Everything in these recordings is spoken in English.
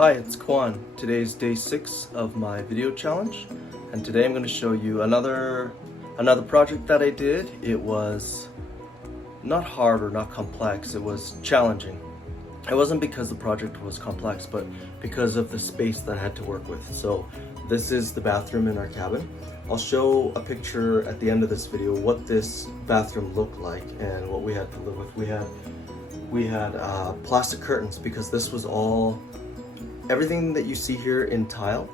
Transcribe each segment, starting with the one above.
Hi, it's Kwan. Today's day 6 of my video challenge, and today I'm going to show you another project that I did. It was not hard or not complex, it was challenging. It wasn't because the project was complex, but because of the space that I had to work with. So this is the bathroom in our cabin. I'll show a picture at the end of this video what this bathroom looked like and what we had to live with. We had plastic curtains because this was all, everything that you see here in tile,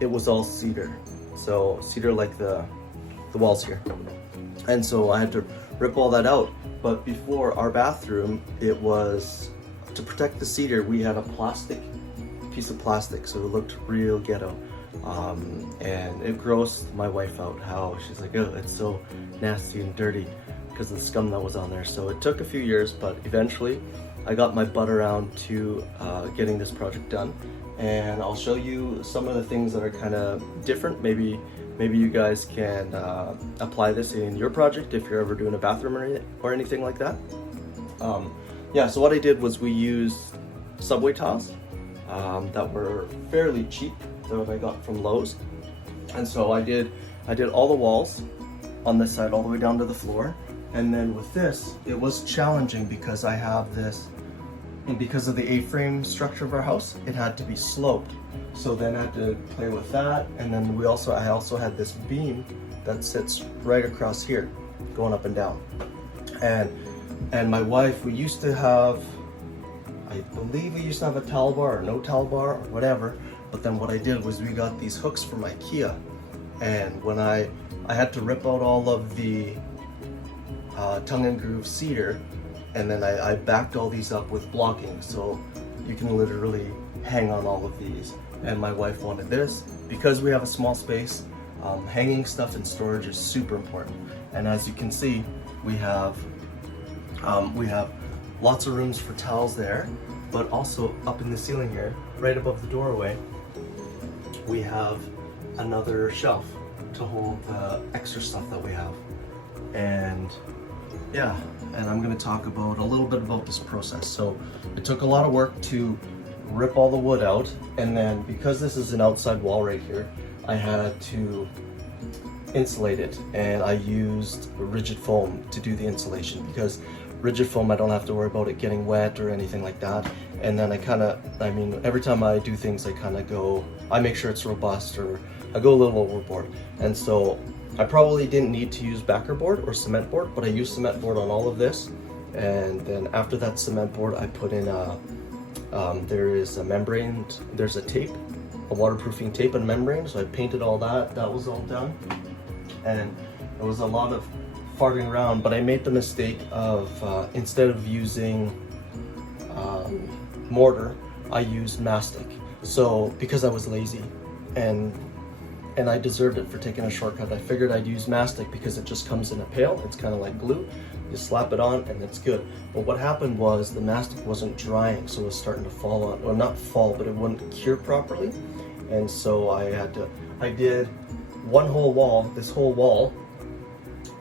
it was all cedar. So cedar like the walls here. And so I had to rip all that out. But before our bathroom, it was, to protect the cedar, we had a piece of plastic, so it looked real ghetto. And it grossed my wife out, how she's like, oh, it's so nasty and dirty because of the scum that was on there. So it took a few years, but eventually I got my butt around to getting this project done. And I'll show you some of the things that are kind of different. Maybe you guys can apply this in your project if you're ever doing a bathroom or anything like that. Yeah, so what I did was we used subway tiles that were fairly cheap, that I got from Lowe's. And so I did all the walls on this side all the way down to the floor. And then with this, it was challenging because I have this, and because of the A-frame structure of our house, it had to be sloped. So then I had to play with that. And then I also had this beam that sits right across here, going up and down. And my wife, we used to have, I believe we used to have a towel bar or no towel bar or whatever. But then what I did was we got these hooks from IKEA. And when I had to rip out all of the tongue and groove cedar, and then I backed all these up with blocking, so you can literally hang on all of these. And my wife wanted this because we have a small space. Hanging stuff in storage is super important. And as you can see, we have lots of rooms for towels there, but also up in the ceiling here, right above the doorway, we have another shelf to hold the extra stuff that we have. And yeah, and I'm going to talk about a little bit about this process. So it took a lot of work to rip all the wood out, and then because this is an outside wall right here, I had to insulate it, and I used rigid foam to do the insulation, because rigid foam, I don't have to worry about it getting wet or anything like that. And then every time I do things, I make sure it's robust, or I go a little overboard. And so I probably didn't need to use backer board or cement board, but I used cement board on all of this. And then after that cement board, I put in there is a membrane, there's a tape, a waterproofing tape and membrane. So I painted all that, that was all done. And it was a lot of farting around, but I made the mistake of, instead of using mortar, I used mastic. So because I was lazy and I deserved it for taking a shortcut, I figured I'd use mastic because it just comes in a pail. It's kind of like glue. You slap it on and it's good. But what happened was the mastic wasn't drying, so it was starting to fall on, or not fall, but it wouldn't cure properly. And so I did one whole wall, this whole wall,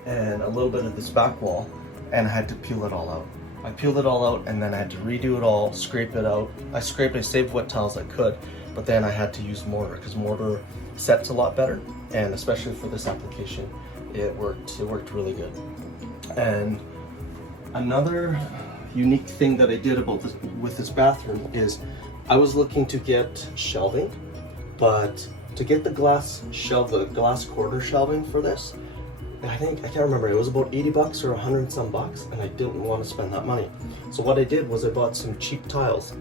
and a little bit of this back wall, and I had to peel it all out. I peeled it all out, and then I had to redo it all, scrape it out. I saved what tiles I could, but then I had to use mortar because mortar sets a lot better, and especially for this application, it worked really good. And another unique thing that I did with this bathroom is I was looking to get shelving, but to get the glass quarter shelving for this, I can't remember, it was about 80 bucks or 100 and some bucks, and I didn't want to spend that money. So what I did was I bought some cheap tiles,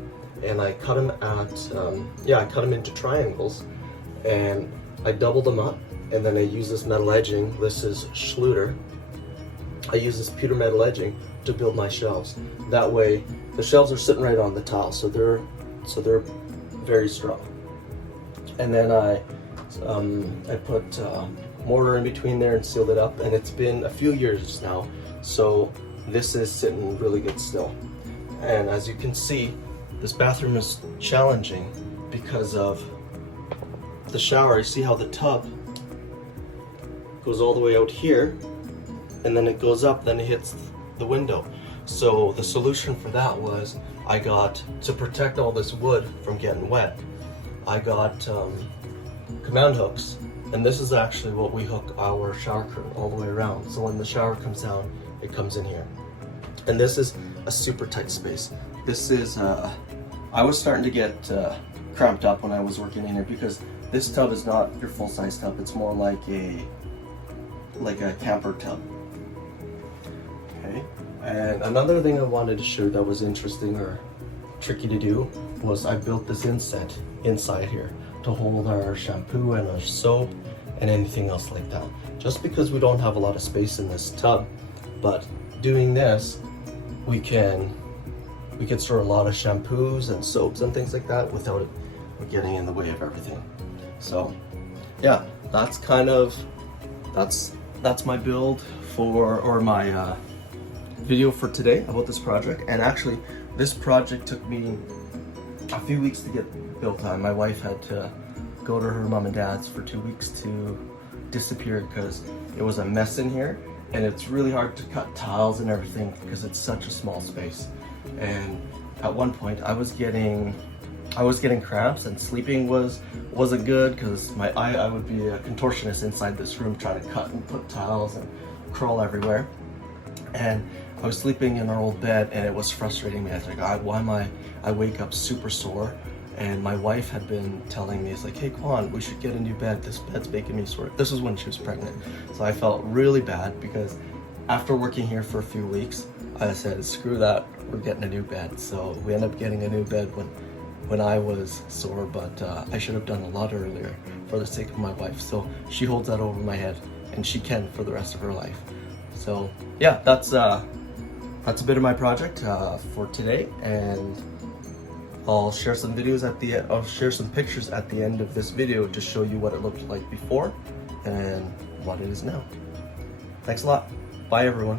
and I cut them I cut them into triangles, and I doubled them up, and then I used this metal edging. This is Schluter. I use this pewter metal edging to build my shelves. That way, the shelves are sitting right on the tile, so they're very strong. And then I put mortar in between there and sealed it up, and it's been a few years now, so this is sitting really good still. And as you can see, this bathroom is challenging because of the shower. You see how the tub goes all the way out here, and then it goes up, then it hits the window. So the solution for that was to protect all this wood from getting wet, I got command hooks, and this is actually what we hook our shower curtain all the way around. So when the shower comes down, it comes in here. And this is a super tight space. This is, I was starting to get cramped up when I was working in here, because this tub is not your full-size tub. It's more like a camper tub. Okay. And another thing I wanted to show that was interesting or tricky to do was I built this inset inside here to hold our shampoo and our soap and anything else like that. Just because we don't have a lot of space in this tub, but doing this, we can store a lot of shampoos and soaps and things like that without it getting in the way of everything. So yeah, that's my build or my video for today about this project. And actually, this project took me a few weeks to get built on. My wife had to go to her mom and dad's for 2 weeks to disappear because it was a mess in here, and it's really hard to cut tiles and everything because it's such a small space. And at one point I was getting cramps, and sleeping wasn't good because I would be a contortionist inside this room trying to cut and put tiles and crawl everywhere. And I was sleeping in our old bed, and it was frustrating me. I was like, I wake up super sore. And my wife had been telling me, it's like, hey Quan, we should get a new bed. This bed's making me sore. This was when she was pregnant. So I felt really bad because after working here for a few weeks, I said, screw that, we're getting a new bed. So we ended up getting a new bed when I was sore, but I should have done a lot earlier for the sake of my wife. So she holds that over my head, and she can for the rest of her life. So yeah, that's a bit of my project for today, and I'll share some videos I'll share some pictures at the end of this video to show you what it looked like before and what it is now. Thanks a lot. Bye everyone.